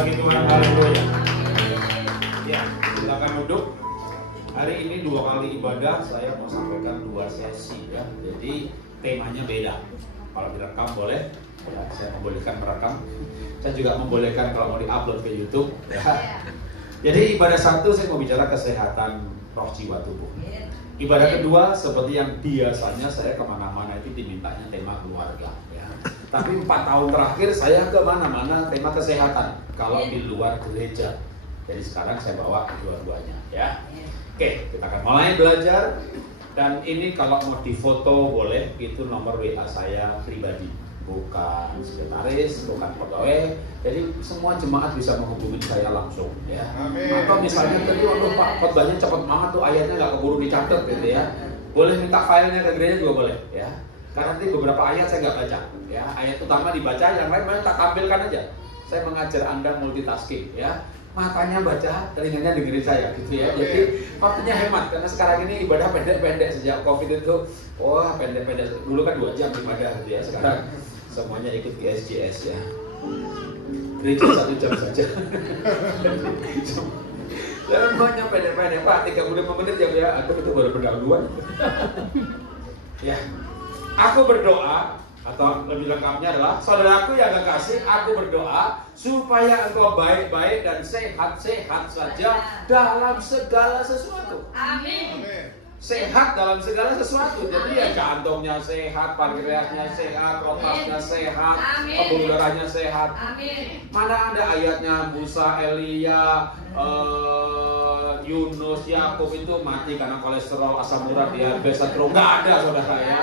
bagi Tuhan, haleluya. Ya, silakan duduk. Hari ini 2 kali ibadah, saya mau sampaikan 2 sesi ya. Jadi temanya beda. Kalau direkam boleh, ya, saya membolehkan merekam. Saya juga membolehkan kalau mau diupload ke YouTube. Ya. Jadi ibadah 1 saya mau bicara kesehatan roh jiwa tubuh. Ibadah kedua seperti yang biasanya saya kemana-mana itu dimintanya tema keluarga. Ya. Tapi 4 tahun terakhir saya kemana-mana tema kesehatan kalau di luar gereja. Jadi sekarang saya bawa dua-duanya. Ya. Oke, kita akan mulai belajar. Dan ini kalau mau difoto boleh, itu nomor WA saya pribadi. Bukan sekretaris, bukan pegawai. Jadi semua jemaat bisa menghubungi saya langsung. Ya. Atau misalnya tadi, waduh Pak, khotbahnya cepat banget tuh, ayatnya nggak keburu dicatat gitu ya. Boleh minta filenya ke gereja juga boleh. Ya. Karena nanti beberapa ayat saya nggak baca. Ya. Ayat utama dibaca, yang lain tak tampilkan aja. Saya mengajar Anda multitasking. Ya. Matanya baca, telinganya dengerin saya gitu ya. Jadi waktunya hemat karena sekarang ini ibadah pendek-pendek sejak Covid itu. Wah, pendek-pendek. Dulu kan 2 jam ibadah gitu ya. Sekarang semuanya ikut ke SJS ya. Gereja 1 jam saja. Jangan banyak pendek-pendek Pak, 35 menit ya. Aku itu baru pendahuluan. Ya. Aku berdoa, atau lebih lengkapnya adalah saudaraku yang kekasih, aku berdoa supaya engkau baik-baik dan sehat-sehat saja dalam segala sesuatu. Amin. Sehat dalam segala sesuatu. Jadi ya jantungnya sehat, pankreasnya sehat, rotasnya sehat, pembuluh darahnya sehat. Amin. Mana ada ayatnya Musa, Elia, Yunus, Yakub itu mati karena kolesterol, asam urat, diabetes, stroke. Nggak ada saudara ya.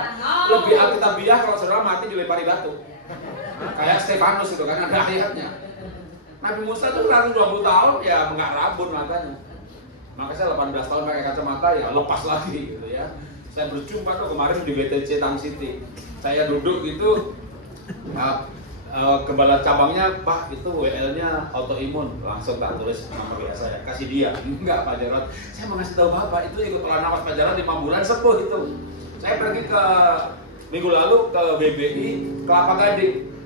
Lebih alkitabiah kalau saudara mati dilempari batu. Kayak Stefanus itu kan ada ayatnya. Nabi Musa itu 120 tahun ya nggak rabun matanya. Maka saya 18 tahun pakai kacamata ya lepas lagi gitu ya. Saya berjumpa tuh kemarin di BTC Tang City. Saya duduk gitu, kepala cabangnya, Pak itu WL-nya autoimun. Langsung tak tulis nomor WA saya, kasih dia. Enggak Pak Jarod, saya mau ngasih tahu Bapak itu ikut olah nafas Pak Jarod 5 bulan sepuh itu. Saya pergi ke minggu lalu ke BBI Kelapa Gading.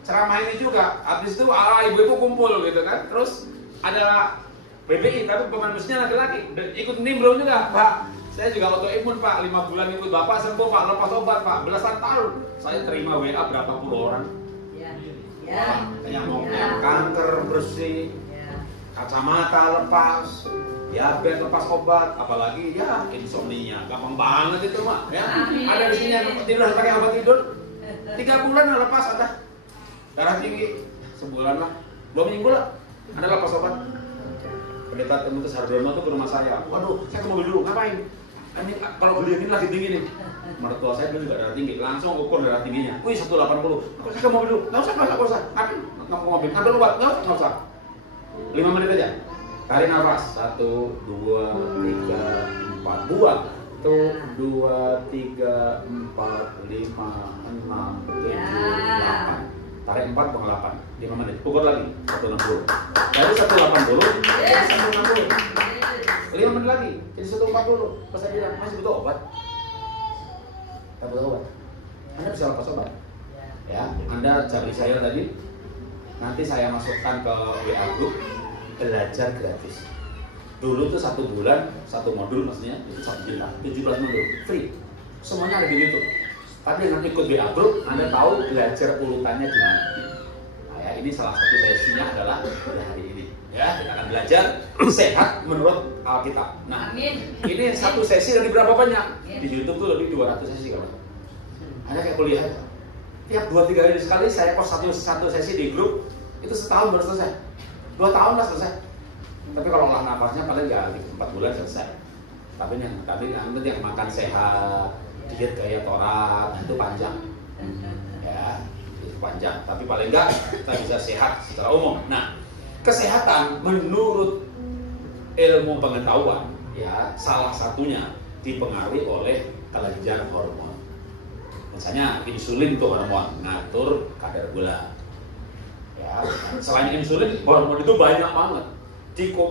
Ceramah ini juga, habis itu ibu-ibu kumpul gitu kan. Terus ada BBI, tapi pemain musiknya laki-laki, ikut nimbrung juga, Pak. Saya juga autoimun Pak, 5 bulan ikut Bapak sembuh Pak, lepas obat Pak, belasan tahun. Saya terima WA berapa puluh orang. Ya. Yang mau kanker bersih, kacamata lepas, diabetes lepas obat, apalagi ya insomnia, gampang banget itu Mak. Ya. Ada di sini yang tidur pakai obat tidur, 3 bulan lepas ada. Darah tinggi, sebulan lah, 2 minggu lah, ada lepas obat. Pendeta Timotius Hardono tuh ke rumah saya. Waduh, saya ke mobil dulu, ngapain? Ini kalau beli ini lagi tinggi nih. Mertua saya dulu juga darah tinggi, langsung ukur darah tingginya. Wih, 180. Saya ke mobil dulu, nggak usah. Ngambil mobil, ngambil obat, nggak usah. 5 menit aja. Tarik nafas, 1, 2, 3, 4, buang. 1, 2, 3, 4, 5, 6, 7, 8. Tarik 4, buang 8, 5 menit, pukul lagi, 160. Dari 180, jadi 160. 5 menit lagi, jadi 140. Pas saya bilang, masih butuh obat? Tak butuh obat. Anda bisa lepas obat. Ya, Anda cari saya tadi, nanti saya masukkan ke WA group, belajar gratis. Dulu tuh 1 bulan, 1 modul maksudnya, itu 1 juta, 17 modul, free. Semuanya ada di YouTube. Tapi dengan ikut WA group, Anda tahu belajar urutannya gimana. Nah ya, ini salah satu sesinya adalah hari ini. Ya, kita akan belajar sehat menurut Alkitab. Nah, ini 1 sesi dari berapa banyak? Di YouTube tuh lebih 200 sesi kan. Anda kayak kuliah. Tiap 2-3 hari sekali saya post satu sesi di grup, itu setahun baru selesai. 2 tahun lah selesai. Tapi kalau olah nafasnya paling ya 4 bulan selesai. Tapi yang makan sehat, diet gaya Torah itu panjang, ya itu panjang. Tapi paling enggak kita bisa sehat secara umum. Nah, kesehatan menurut ilmu pengetahuan, ya salah satunya dipengaruhi oleh kelenjar hormon. Misalnya insulin itu hormon ngatur kadar gula. Ya, selain insulin, hormon itu banyak banget.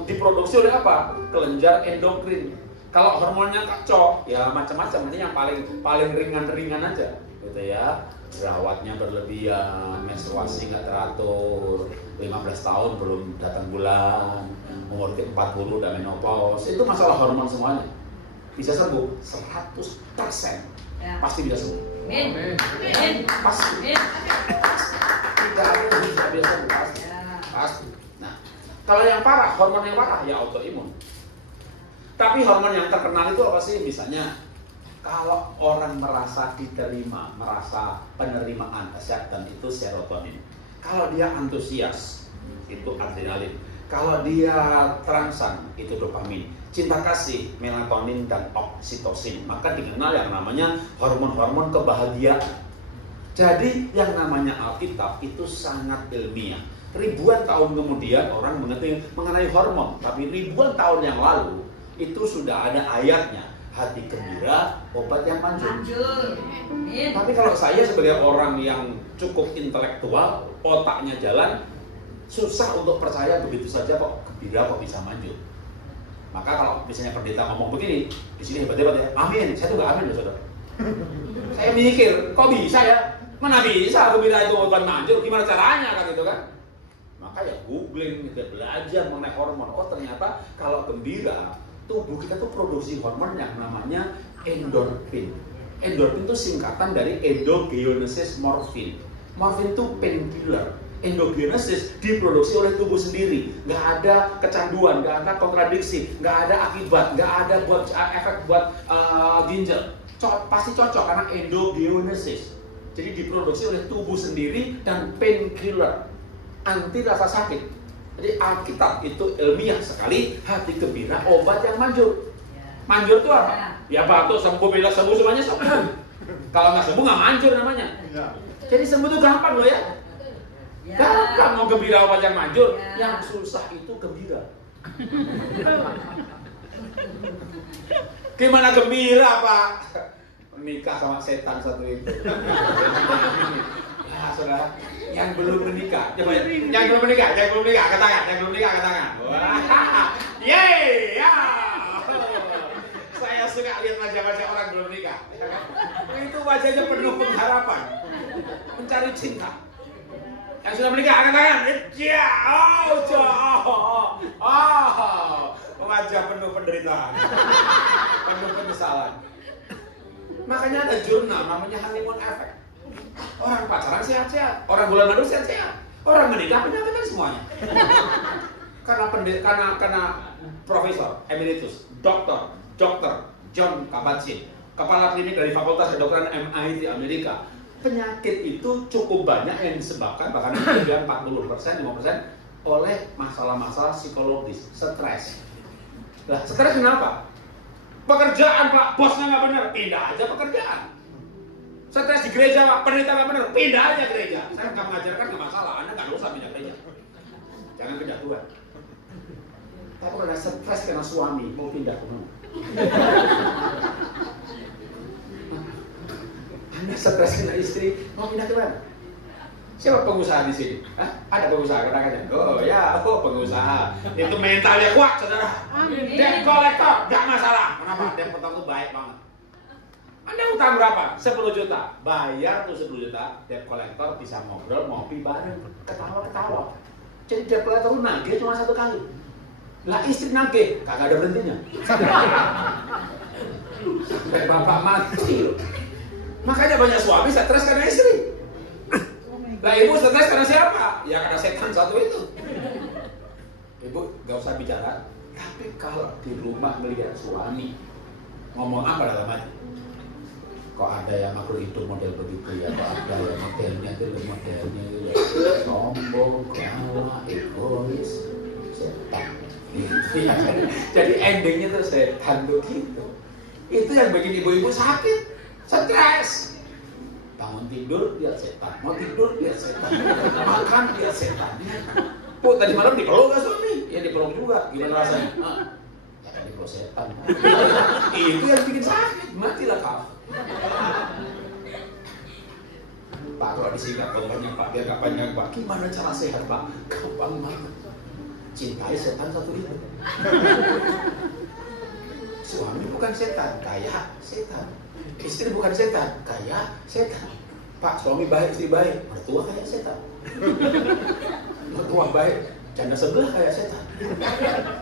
Diproduksi oleh apa? Kelenjar endokrin. Kalau hormonnya kacau, ya macam-macam. Ini yang paling ringan-ringan aja, gitu ya. jerawatnya berlebihan, menstruasi nggak teratur, 15 tahun belum datang bulan, umur 40 udah menopause, itu masalah hormon semuanya. Bisa sembuh 100%, pasti bisa sembuh. Pasti. Tidak ada yang bisa sembuh, pasti. Nah, kalau yang parah, hormon yang parah ya autoimun. Tapi hormon yang terkenal itu apa sih? Misalnya kalau orang merasa diterima, merasa penerimaan, acceptance, itu serotonin. Kalau dia antusias, itu adrenalin. Kalau dia terangsang, itu dopamin. Cinta kasih, melatonin dan oksitosin. Maka dikenal yang namanya hormon-hormon kebahagiaan. Jadi yang namanya Alkitab itu sangat ilmiah. Ribuan tahun kemudian orang mengerti mengenai hormon, tapi ribuan tahun yang lalu itu sudah ada ayatnya. Hati gembira, obat yang manjur. Tapi kalau saya sebagai orang yang cukup intelektual, otaknya jalan, susah untuk percaya begitu saja kok gembira kok bisa manjur. Maka kalau misalnya pendeta ngomong begini, di sini hebat-hebat ya, amin. Saya tuh nggak amin loh saudara. Saya mikir, kok bisa ya? Mana bisa gembira itu obat manjur? Gimana caranya kan gitu kan? Maka ya googling, kita belajar mengenai hormon. Oh ternyata kalau gembira, tubuh kita tuh produksi hormon yang namanya endorfin. Endorfin itu singkatan dari endogenesis morfin. Morfin itu painkiller. Endogenesis diproduksi oleh tubuh sendiri. Nggak ada kecanduan, nggak ada kontradiksi, nggak ada akibat, nggak ada buat efek buat ginjal. Pasti cocok karena endogenesis. Jadi diproduksi oleh tubuh sendiri dan painkiller, anti rasa sakit. Jadi Alkitab itu ilmiah sekali, hati gembira, obat yang manjur. Manjur itu apa? Ya batuk sembuh, bila sembuh semuanya sembuh. Kalau nggak sembuh nggak manjur namanya. Jadi sembuh itu gampang loh ya. Gampang mau gembira obat yang manjur. Yang susah itu gembira. Gimana gembira Pak? Menikah sama setan satu itu. Nah, saudara, yang belum menikah, coba ya. Yang belum menikah, katakan, yang belum menikah, katakan. Wah, yeay, ya. Saya suka lihat wajah-wajah orang belum menikah. Itu wajahnya penuh pengharapan, mencari cinta. Yang sudah menikah, katakan, ya, wajah penuh penderitaan, penuh penyesalan. Makanya ada jurnal namanya honeymoon effect. Orang pacaran sehat-sehat, orang bulan madu sehat-sehat, orang menikah penyakitan semuanya. Karena profesor emeritus, dokter John Kabat-Zinn, kepala klinik dari Fakultas Kedokteran MIT Amerika. Penyakit itu cukup banyak yang disebabkan bahkan 40%, 5% oleh masalah-masalah psikologis, stres. Lah, stres kenapa? Pekerjaan Pak, bosnya nggak benar, pindah aja pekerjaan. Stres di gereja Pak, pendeta nggak benar, pindah aja gereja. Saya nggak mengajarkan nggak masalah, Anda nggak usah pindah gereja. Jangan pindah Tuhan. Tapi kalau ada stres karena suami, mau pindah ke mana? Anda stres karena istri, mau pindah ke mana? Siapa pengusaha di sini? Hah? Ada pengusaha kadang-kadang? Oh ya, pengusaha. Itu mentalnya kuat, saudara. Debt collector, nggak masalah. Kenapa? Debt collector itu baik banget. Anda utang berapa? 10 juta. Bayar tuh 10 juta. Debt collector bisa ngobrol, ngopi bareng, ketawa-ketawa. Jadi debt collector itu nagih cuma 1 kali. Lah istri nagih, kagak ada berhentinya. Sampai bapak mati. Makanya banyak suami stres karena istri. Lah ibu stres karena siapa? Ya karena setan satu itu. Ibu gak usah bicara. Tapi kalau di rumah melihat suami ngomong apa dalam hati? Kok ada yang makhluk hidup model begitu ya? Kok ada yang modelnya ya? Sombong, galak, egois, setan. Ya, jadi endingnya tuh setan tuh gitu. Itu yang bikin ibu-ibu sakit, stres. Bangun tidur lihat setan, mau tidur lihat setan, makan lihat setan. Bu tadi malam dipeluk gak suami? Ya dipeluk juga. Gimana rasanya? Ya kan dipeluk setan. Itu yang bikin sakit, matilah kau. Pak kalau disingkat banyak Pak, biar gak panjang Pak. Gimana cara sehat Pak? Gampang banget. Cintai setan satu itu. Suami bukan setan, kaya setan. Istri bukan setan, kaya setan. Pak, suami baik, istri baik, mertua kayak setan. Mertua baik, janda sebelah kayak setan.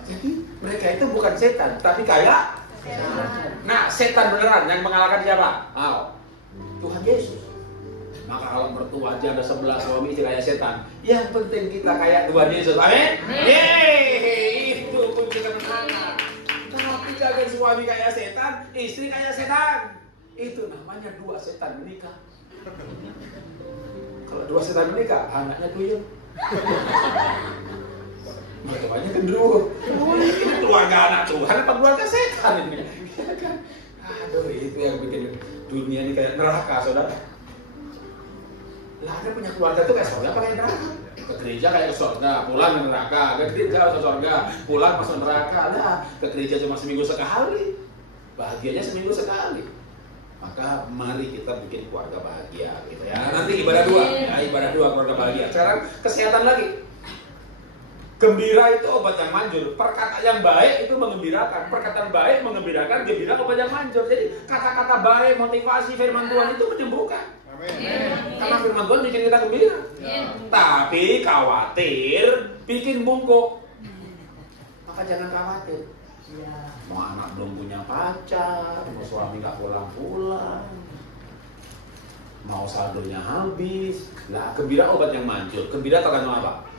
Jadi mereka itu bukan setan, tapi kayak setan. Nah, setan beneran yang mengalahkan siapa? Tuhan Yesus. Maka kalau mertua janda sebelah, suami istri kayak setan, yang penting kita kayak Tuhan Yesus. Amin. Yeay, itu kunci kemenangan. Tapi jangan suami kayak setan, istri kayak setan. Itu namanya dua setan menikah. Kalau dua setan menikah, anaknya tuyul. Mertuanya gendruwo. Ini keluarga anak Tuhan apa keluarga setan ini? Aduh, itu yang bikin dunia ini kayak neraka, saudara. Lah, ada punya keluarga tuh kayak surga apa kayak neraka? Ke gereja kayak ke surga, pulang ke neraka. Ke gereja ke surga, pulang masuk neraka. Lah, ke gereja cuma seminggu sekali. Bahagianya seminggu sekali. Maka mari kita bikin keluarga bahagia gitu ya. Nanti ibadah dua, ya, ibadah dua keluarga bahagia. Sekarang kesehatan lagi. Gembira itu obat yang manjur. Perkataan yang baik itu mengembirakan. Perkataan baik mengembirakan, gembira obat yang manjur. Jadi kata-kata baik, motivasi, firman Tuhan itu menyembuhkan. Karena firman Tuhan bikin kita gembira. Tapi khawatir bikin bungkuk. Maka jangan khawatir. Mau anak belum punya pacar, mau suami nggak pulang-pulang, mau saldonya habis. Lah, gembira obat yang manjur. Gembira tergantung apa?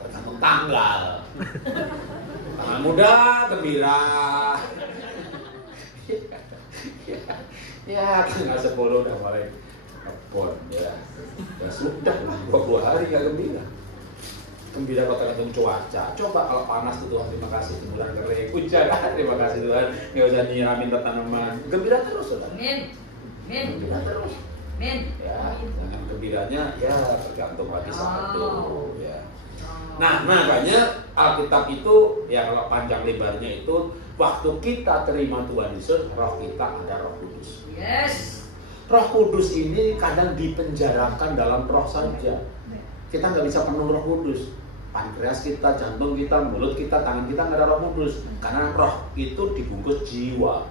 Tergantung tanggal. Tanggal muda, gembira. Ya, tanggal 10 udah mulai kebon ya. Ya sudah, 20 hari nggak gembira. Gembira kalau tergantung cuaca. Coba kalau panas tuh Tuhan, terima kasih bulan kering. Hujan, terima kasih Tuhan. Nggak usah nyiramin tanaman. Gembira terus, saudara. Gembira terus. Ya, dengan gembiranya ya tergantung lagi satu. Ya. Nah, makanya Alkitab itu ya kalau panjang lebarnya itu waktu kita terima Tuhan Yesus, roh kita ada Roh Kudus. Yes. Roh Kudus ini kadang dipenjarakan dalam roh saja. Kita nggak bisa penuh Roh Kudus. Pankreas kita, jantung kita, mulut kita, tangan kita nggak ada Roh Kudus. Karena roh itu dibungkus jiwa.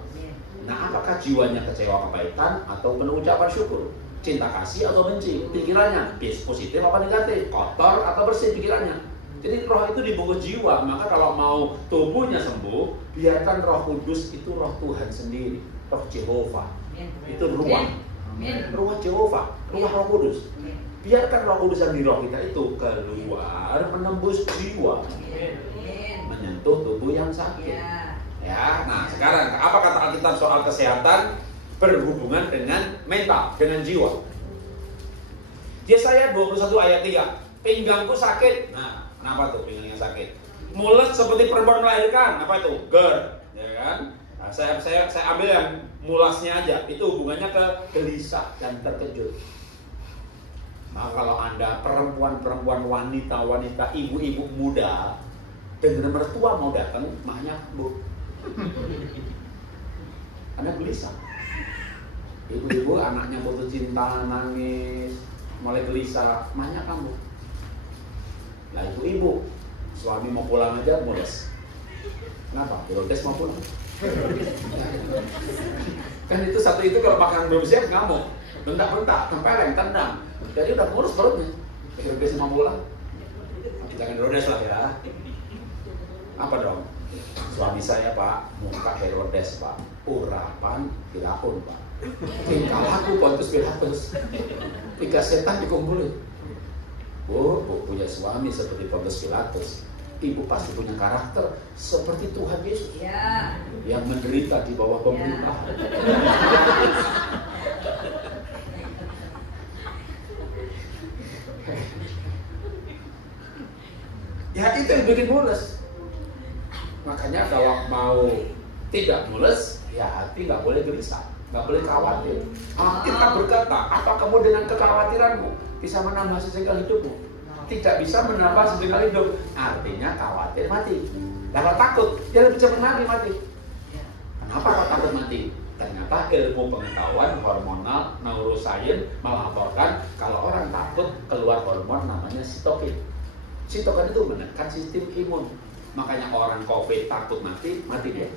Nah, apakah jiwanya kecewa kepahitan atau penuh ucapan syukur? Cinta kasih atau benci? Pikirannya positif apa negatif? Kotor atau bersih pikirannya? Jadi roh itu dibungkus jiwa. Maka kalau mau tubuhnya sembuh, biarkan Roh Kudus itu roh Tuhan sendiri, roh Jehovah. Itu ruah. Ruah Jehovah, ruah Roh Kudus. Biarkan Roh Kudus yang di roh kita itu keluar menembus jiwa, menyentuh tubuh yang sakit. Ya, nah sekarang apa kata Alkitab soal kesehatan berhubungan dengan mental, dengan jiwa? Yesaya 21 ayat 3, pinggangku sakit. Nah, kenapa tuh pinggangnya sakit? Mules seperti perempuan melahirkan. Apa itu? GERD, ya kan? Nah, saya ambil yang mulasnya aja. Itu hubungannya ke gelisah dan terkejut. Nah, kalau Anda perempuan-perempuan, wanita-wanita, ibu-ibu muda dengan mertua mau datang, makanya Bu, Anda gelisah. Ibu-ibu anaknya putus cinta, nangis, mulai gelisah, makanya kamu. Nah, ibu-ibu suami mau pulang aja mules. Kenapa? Herodes mau pulang. Kan itu satu itu kalau makan belum siap ngamuk, bentak-bentak, tempeleng, tendang. Jadi udah kurus perutnya. Herodes mau pulang. Jangan Herodes lah ya. Apa dong? Suami saya Pak, muka Herodes Pak, urapan Pilatus Pak. Tinggal aku Pontius Pilatus. 3 setan dikumpulin. Bu punya suami seperti Pontius Pilatus. Ibu pasti punya karakter seperti Tuhan Yesus yang menderita di bawah pemerintahan. Ya itu yang bikin mules. Makanya kalau mau tidak mules, ya hati nggak boleh gelisah, nggak boleh khawatir. Kita berkata, apa kamu dengan kekhawatiranmu bisa menambah sejengkal hidupmu? Tidak bisa menambah sejengkal hidup. Artinya khawatir mati. Kalau takut, dia lebih cepat mati. Kenapa kok takut mati? Ternyata ilmu pengetahuan hormonal neuroscience melaporkan kalau orang takut keluar hormon namanya sitokin. Sitokin itu menekan sistem imun. Makanya orang COVID takut mati, mati dia.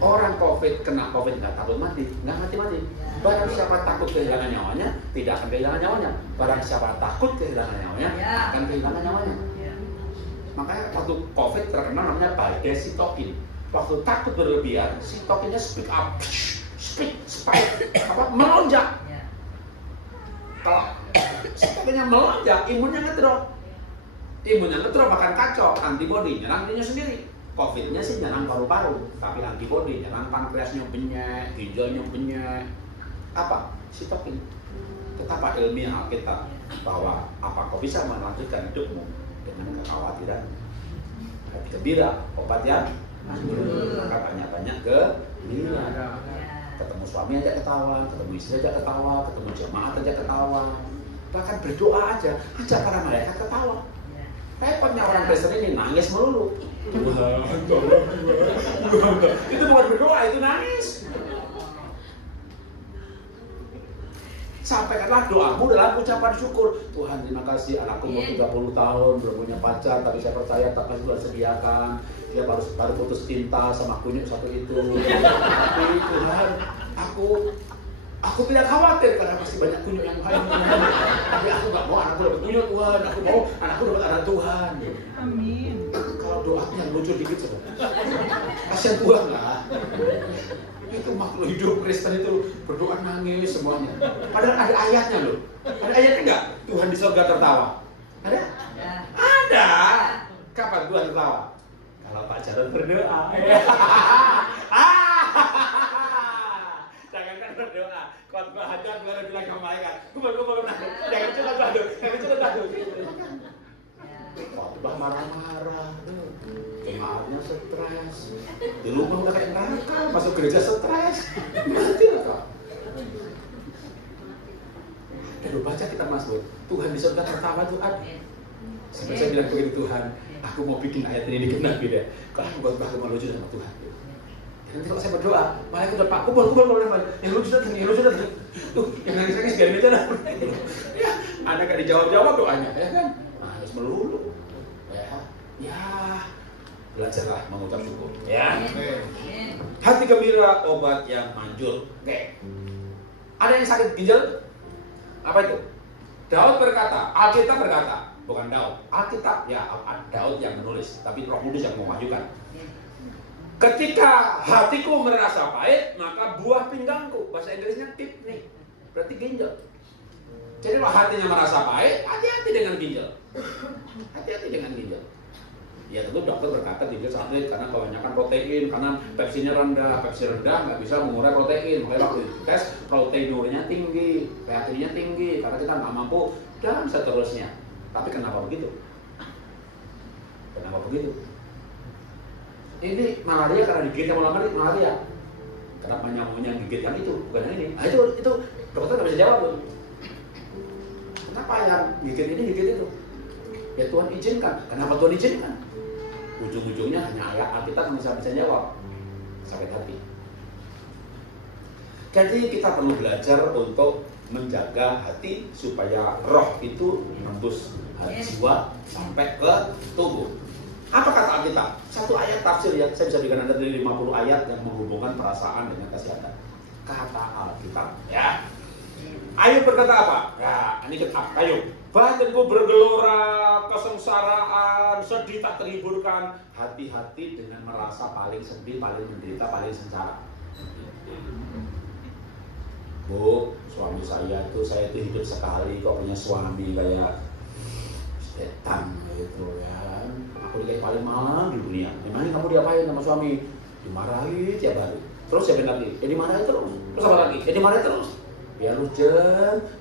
Orang COVID kena COVID nggak takut mati, nggak mati-mati. Barang siapa takut kehilangan nyawanya, tidak akan kehilangan nyawanya. Barang siapa takut kehilangan nyawanya, akan kehilangan nyawanya. Makanya waktu COVID terkenal namanya badai sitokin. Waktu takut berlebihan, sitokinnya speak up, spike, melonjak. Kalau sitokinnya melonjak, imunnya ngedrop. Imunnya ngedrop akan kacau, antibody nyerang dirinya sendiri. COVID-nya sih nyerang paru-paru, tapi antibody nyerang pankreasnya benyek, ginjalnya benyek. Apa? Sitokin. Betapa ilmiah kita bahwa apa kau bisa melanjutkan hidupmu dengan kekhawatiran. Hati gembira, obat yang maka banyak-banyak gembira. Ketemu suami aja ketawa, ketemu istri aja ketawa, ketemu jemaat aja ketawa. Bahkan berdoa aja, ajak para malaikat ketawa. Repotnya orang Kristen ini nangis melulu. Tuhan, tolong Tuhan. Itu bukan berdoa, itu nangis. Sampaikanlah doamu dalam ucapan syukur. Tuhan, terima kasih anakku umur 30 tahun belum punya pacar, tapi saya percaya tak pasti Tuhan sediakan. Dia baru putus cinta sama kunyit satu itu. Tapi Tuhan, aku tidak khawatir karena pasti banyak kunyit yang lain. Tapi aku nggak mau anakku dapat kunyit Tuhan. Aku mau anakku dapat anak Tuhan. Amin. Kalau doanya yang lucu dikit coba. Kasihan Tuhan lah. Itu makhluk hidup Kristen itu berdoa nangis semuanya. Padahal ada ayatnya loh. Ada ayatnya nggak? Tuhan di surga tertawa. Ada? Ada. Kapan Tuhan tertawa? Kalau Pak Jarod berdoa. Jangankan berdoa, khotbah hajat baru bilang ke malaikat, kumpul nangis, jangan curhat badu. Khotbah marah-marah, jemaatnya stres, di rumah udah kayak neraka, masuk gereja stres, mati lah kak. Dan baca kita masuk, Tuhan di surga tertawa Tuhan. Sampai saya bilang begini, Tuhan, aku mau bikin ayat ini dikenal gitu ya. Kalau aku khotbah aku lucu sama Tuhan. Nanti kalau saya berdoa, malaikat udah Pak, kumpul, yang lucu datang. Tuh, yang nangis biarin aja lah. Ya, ada gak dijawab doanya, ya kan? Harus melulu. Ya, belajarlah mengucap syukur. Ya. Hati gembira, obat yang manjur. Oke. Ada yang sakit ginjal? Apa itu? Daud berkata, Alkitab berkata, bukan Daud. Alkitab, ya Daud yang menulis, tapi Roh Kudus yang memajukan. Ketika hatiku merasa pahit, maka buah pinggangku, bahasa Inggrisnya kidney, berarti ginjal. Jadi kalau hatinya merasa pahit, hati-hati dengan ginjal. Hati-hati dengan ginjal. Ya tentu dokter berkata ginjal sakit karena kebanyakan protein, karena pepsinya rendah. Pepsi rendah nggak bisa mengurai protein. Makanya waktu tes proteinurnya tinggi, kreatinnya tinggi, karena kita nggak mampu dan seterusnya. Tapi kenapa begitu? Kenapa begitu? Ini malaria karena digigit yang lama malaria. Kenapa nyamuknya gigit yang itu, bukan yang ini? Nah itu dokter nggak bisa jawab. Kenapa yang gigit ini gigit itu? Ya Tuhan izinkan. Kenapa Tuhan izinkan? Ujung-ujungnya hanya ayat Alkitab yang bisa jawab. Sakit hati. Jadi kita perlu belajar untuk menjaga hati supaya roh itu menembus jiwa sampai ke tubuh. Apa kata Alkitab? Satu ayat tafsir ya, saya bisa berikan Anda dari 50 ayat yang menghubungkan perasaan dengan kesehatan. Kata Alkitab, ya. Ayub berkata apa? Ya, ini kita Ayub. Batinku bergelora, kesengsaraan, sedih tak terhiburkan. Hati-hati dengan merasa paling sedih, paling menderita, paling sengsara. Bu, suami saya itu hidup sekali kok punya suami kayak setan gitu ya. Aku kayak paling malang di dunia. Memangnya kamu diapain sama suami? Dimarahi tiap hari. Terus siapa lagi? Ya dimarahi terus. Terus apa lagi? Ya dimarahi terus. Ya lu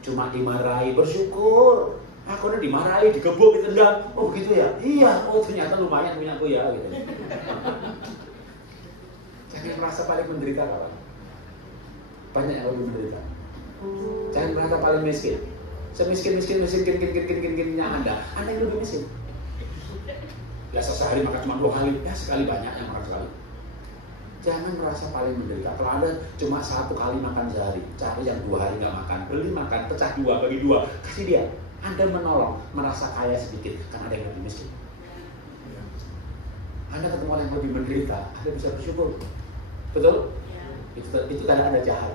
cuma dimarahi, bersyukur. Aku udah dimarahi, digebuk, ditendang. Oh begitu ya? Iya. Oh ternyata lumayan punya aku ya. Gitu. Jangan merasa paling menderita kawan. Banyak yang lebih menderita. Jangan merasa paling miskin. Semiskin Anda yang lebih miskin. Biasa sehari makan cuma 2 kali, ya sekali banyak yang makan sekali. Jangan merasa paling menderita. Kalau Anda cuma 1 kali makan sehari, cari yang 2 hari nggak makan, beli makan, pecah 2, bagi 2, kasih dia. Anda menolong, merasa kaya sedikit, karena ada yang lebih miskin. Anda ketemu orang yang lebih menderita, Anda bisa bersyukur. Betul? Itu kadang ada jahat.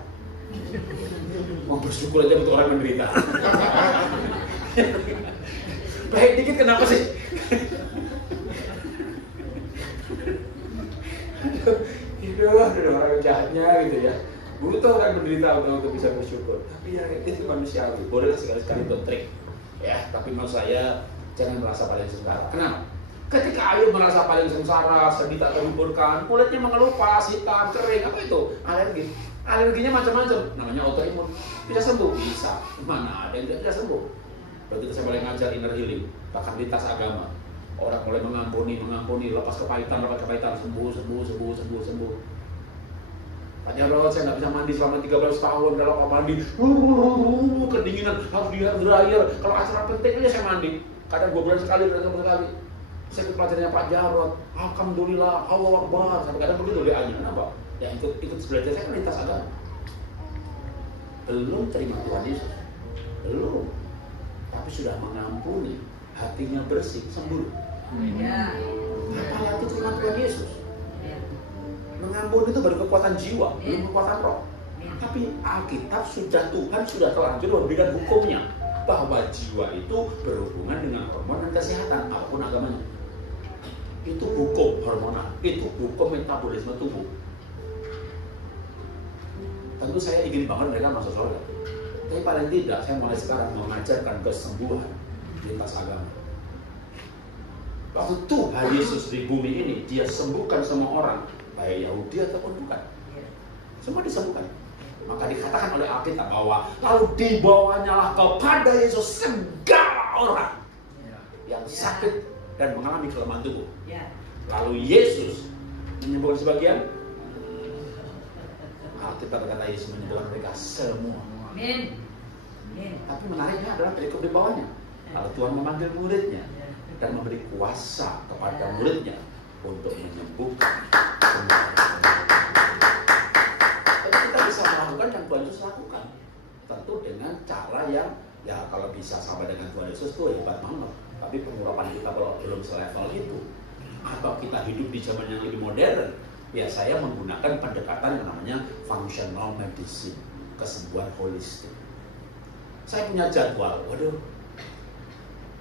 Mau bersyukur aja untuk orang menderita. Baik dikit kenapa sih? Itu orang jahatnya gitu ya. Butuh orang menderita untuk bisa bersyukur. Tapi ya itu manusiawi. Bolehlah sekali-sekali itu trik. Ya, tapi menurut saya jangan merasa paling sengsara. Kenapa? Ketika Ayub merasa paling sengsara, sedih tak terhiburkan, kulitnya mengelupas, hitam, kering, apa itu? Alergi. Alerginya macam-macam. Namanya autoimun. Bisa sembuh? Bisa. Mana ada yang tidak sembuh? Begitu saya mulai ngajar inner healing, bahkan di tas agama, orang mulai mengampuni, lepas kepahitan, sembuh. Pak Jarod, saya nggak bisa mandi selama 13 tahun. Kalau Pak mandi, kedinginan, harus dryer. Kalau acara penting aja saya mandi. Kadang 2 bulan sekali. Saya ikut pelajarannya Pak Jarod. Alhamdulillah, Allahu Akbar. Sampai kadang begitu doanya. Kenapa? Ya ikut belajar saya kan lintas agama. Belum terima Tuhan Yesus. Belum. Tapi sudah mengampuni. Hatinya bersih, sembuh. Apalagi terima Tuhan Yesus. Mengampuni itu baru kekuatan jiwa, belum kekuatan roh. Tapi Alkitab Tuhan sudah terlanjur memberikan hukumnya bahwa jiwa itu berhubungan dengan hormon dan kesehatan, apapun agamanya. Itu hukum hormonal, itu hukum metabolisme tubuh. Tentu saya ingin banget mereka masuk surga. Tapi paling tidak saya mulai sekarang mengajarkan kesembuhan lintas agama. Waktu Tuhan Yesus di bumi ini, dia sembuhkan semua orang, baik Yahudi ataupun bukan. Semua disembuhkan. Maka dikatakan oleh Alkitab bahwa lalu dibawanyalah kepada Yesus segala orang yang sakit dan mengalami kelemahan tubuh. Lalu Yesus menyembuhkan sebagian. Alkitab berkata Yesus menyembuhkan mereka semua. Amin. Tapi menariknya adalah berikut di bawahnya. Lalu Tuhan memanggil muridnya dan memberi kuasa kepada muridnya untuk menyembuhkan semua. Tapi kita bisa melakukan yang Tuhan Yesus lakukan. Tentu dengan cara yang ya kalau bisa sampai dengan Tuhan Yesus itu hebat banget. Tapi pengurapan kita belum selevel itu. Atau kita hidup di zaman yang lebih modern, ya saya menggunakan pendekatan yang namanya functional medicine, kesembuhan holistik. Saya punya jadwal,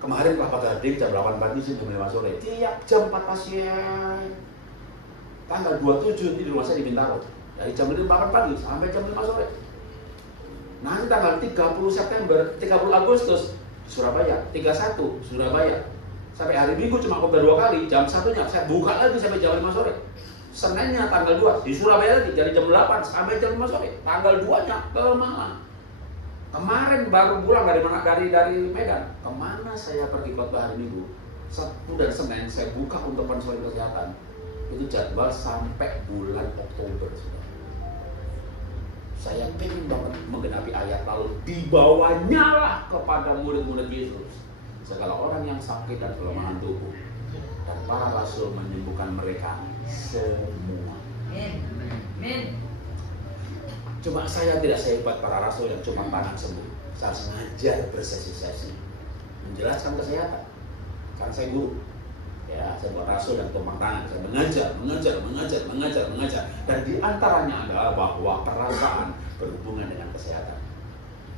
kemarin Kelapa Gading jam 8 pagi jam 5 sore, tiap jam 4 pasien. Tanggal 27 di rumah saya di Bintaro, dari jam 8 pagi sampai jam 5 sore. Nanti tanggal 30 Agustus Surabaya, 31 Surabaya. Sampai hari Minggu cuma khotbah 2 kali, jam 1-nya saya buka lagi sampai jam 5 sore. Seninnya tanggal 2 di Surabaya lagi dari jam 8 sampai jam 5 sore. Tanggal 2-nya ke Malang. Kemarin baru pulang dari Medan. Kemana saya pergi khotbah hari Minggu? Sabtu dan Senin saya buka untuk konseling kesehatan. Itu jadwal sampai bulan Oktober. Saya ingin banget menggenapi ayat lalu dibawanyalah kepada murid-murid Yesus segala orang yang sakit dan kelemahan tubuh, dan para rasul menyembuhkan mereka semua. Amin. Cuma saya tidak sehebat para rasul yang cuma tangan sembuh. Saya sengaja bersesi-sesi menjelaskan kesehatan karena saya guru. Ya, saya buat rasul dan tumpang tangan. Saya mengajar. Dan di antaranya adalah bahwa perasaan berhubungan dengan kesehatan.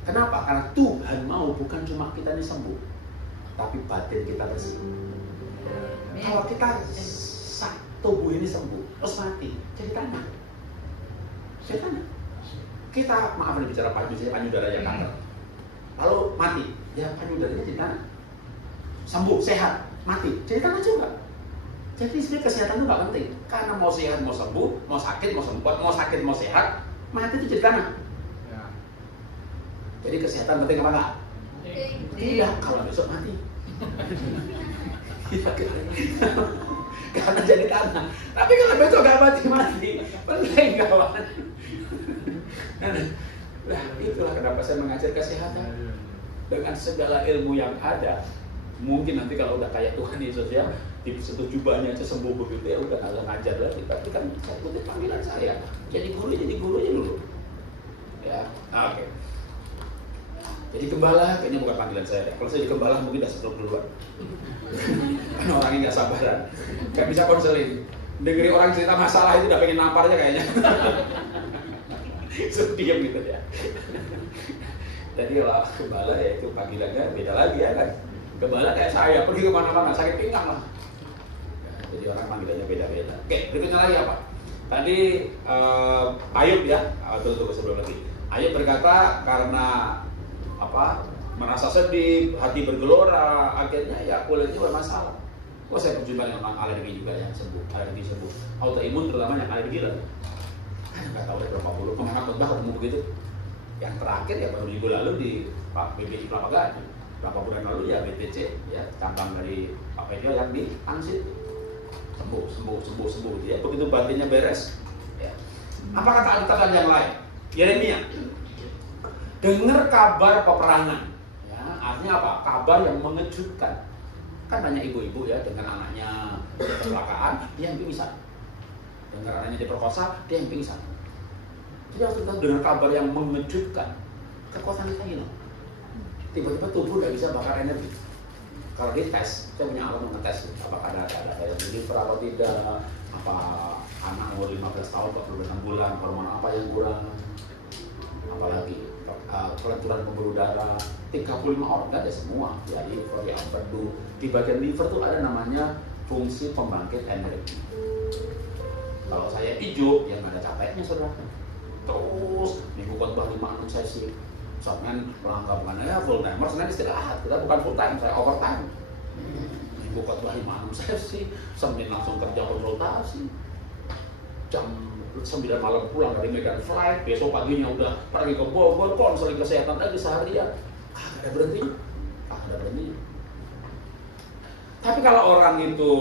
Kenapa? Karena Tuhan mau bukan cuma kita ini sembuh, tapi batin kita bersih. Kalau kita tubuh ini sembuh, terus mati, jadi tanah. Kita, maaf nih bicara payudara yang kanker. Lalu mati, ya payudaranya jadi tanah. Sembuh, sehat, mati, jadi tanah juga. Jadi sebenarnya kesehatan itu nggak penting. Karena mau sehat, mau sembuh, mau sakit, mau sembuh, mau sakit, mau sehat, mati itu jadi tanah. Jadi kesehatan penting apa enggak? Tidak, kalau besok mati. Karena jadi tanah. Tapi kalau besok nggak mati, penting kawan. Nah, itulah kenapa saya mengajar kesehatan dengan segala ilmu yang ada. Mungkin nanti kalau udah kayak Tuhan Yesus ya, disentuh jubahnya aja sembuh begitu ya udah nggak ngajar lagi. Tapi kan saya ikuti panggilan saya. Jadi guru aja dulu. Ya, oke. Jadi gembala kayaknya bukan panggilan saya. Kalau saya jadi gembala mungkin udah setruk duluan. Karena orang yang nggak sabaran, nggak bisa konseling. Dengerin orang cerita masalah itu udah pengen namparnya kayaknya. Diam gitu ya. Jadi kalau gembala ya itu panggilannya beda lagi ya kan. Gembala kayak saya pergi kemana-mana sakit pinggang lah. Jadi orang panggilannya beda-beda. Oke, berikutnya lagi apa? Tadi Ayub ya, tunggu sebelum lagi. Ayub berkata karena apa? Merasa sedih, hati bergelora, akhirnya ya kulitnya bermasalah. Wah, saya berjumpa dengan orang alergi juga yang sembuh, alergi sembuh. Autoimun terutama yang alergi lah. Nggak tahu ada berapa puluh pengamat khotbah ketemu begitu. Yang terakhir ya baru minggu lalu di BPJ Kelapa Gading. Berapa bulan lalu ya BPC ya cabang dari Pak Pedio yang di Angsit. Sembuh ya. Begitu batinnya beres ya. Apa kata Alkitab yang lain? Yeremia dengar kabar peperangan ya, artinya apa? Kabar yang mengejutkan. Kan banyak ibu-ibu ya dengan anaknya kecelakaan dia yang pingsan, dengar anaknya diperkosa dia yang pingsan. Jadi harus kita dengar kabar yang mengejutkan, kekuatan kita hilang. Tiba-tiba tubuh tidak bisa bakar energi. Kalau dites, saya punya alat mengetes apakah ada yang liver atau tidak, apa anak umur 15 tahun 46 bulan hormon apa yang kurang, apalagi kelenturan pembuluh darah. 35 organ ya semua, ya liver, ya empedu. Di bagian liver tuh ada namanya fungsi pembangkit energi. Kalau saya hijau, yang ada capeknya saudara. Terus minggu khotbah 5-6 sesi. Senin melangkah bukan ya full timer, Senin istirahat. Kita bukan full time, saya overtime. Minggu khotbah 5-6 sesi, Senin langsung kerja konsultasi. Jam 9 malam pulang dari Medan flight, besok paginya udah pergi ke Bogor, konseling kesehatan lagi seharian. Ada berhenti. Tapi kalau orang itu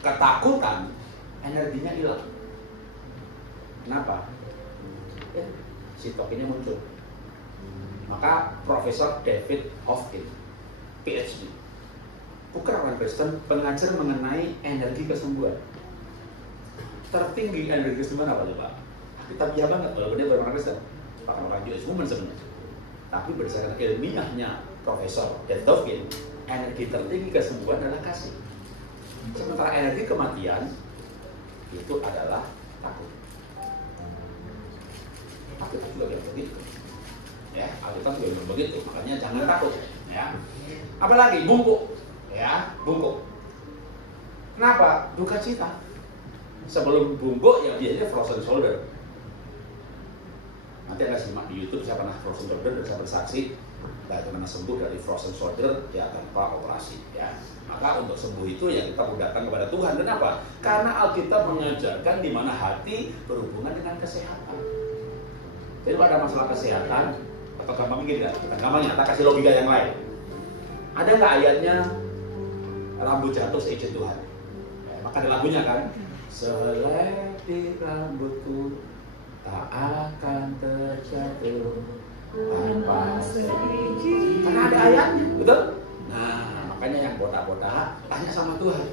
ketakutan, energinya hilang. Kenapa? Ya, sitokinnya muncul. Maka Profesor David Hawkins, PhD, bukan orang Kristen, pengajar mengenai energi kesembuhan. Tertinggi energi kesembuhan apa coba? Kita biar banget kalau dia orang Kristen, bahkan orang Jewish woman sebenarnya. Tapi berdasarkan ilmiahnya Profesor David Hawkins, energi tertinggi kesembuhan adalah kasih. Sementara energi kematian itu adalah takut. Alkitab juga bilang begitu. Ya, Alkitab juga bilang begitu. Makanya jangan takut. Ya. Apalagi bungkuk. Ya, bungkuk. Kenapa? Duka cita. Sebelum bungkuk ya biasanya frozen shoulder. Nanti Anda simak di YouTube, saya pernah frozen shoulder dan saya bersaksi bagaimana sembuh dari frozen shoulder ya tanpa operasi. Ya. Maka untuk sembuh itu ya kita datang kepada Tuhan. Kenapa? Karena Alkitab mengajarkan di mana hati berhubungan dengan kesehatan. Jadi kalau ada masalah kesehatan, atau gampang gini kan? Gampang nyata, kasih logika yang lain. Ada nggak ayatnya rambut jatuh seizin Tuhan? Ya, maka ada lagunya kan? Selai di rambutku tak akan terjatuh tanpa seizin. Karena ada ayatnya, betul? Nah, makanya yang botak-botak tanya sama Tuhan.